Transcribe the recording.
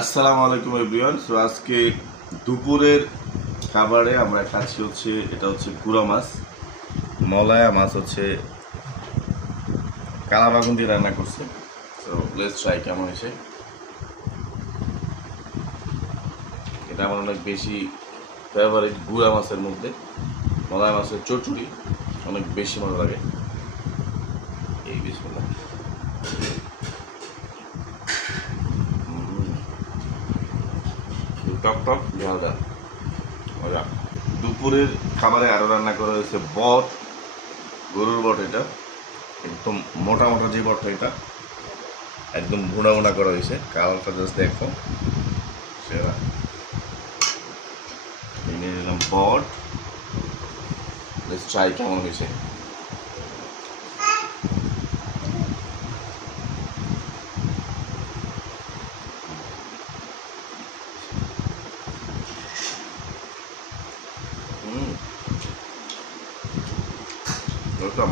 আসসালামু আলাইকুম everyone. So আজকে দুপুরের খাবারে আমরা খাচ্ছি হচ্ছে এটা হচ্ছে গুঁড়া মাছ, মলায়া মাছ হচ্ছে কালা বাগুন দিয়ে রান্না করছে। সো লেটস ট্রাই কেমন হয়েছে। এটা আমার অনেক বেশি ফেভারিট গুঁড়া মাছের মধ্যে। মলায়া মাছের চচড়ি অনেক বেশি মজা লাগে। এই বিসমিল্লাহ। টক টক ঝালদা মজা। দুপুরের খাবারে আরও রান্না করা হয়েছে বট, গরুর বট। এটা একদম মোটা মোটা যে বটটা, এটা একদম ভুনা ভুনা করা হয়েছে। কালারটা জাস্ট দেখো সেরা। নিয়ে নিলাম বট, ট্রাই কেমন হয়েছে। ওয়েলকাম।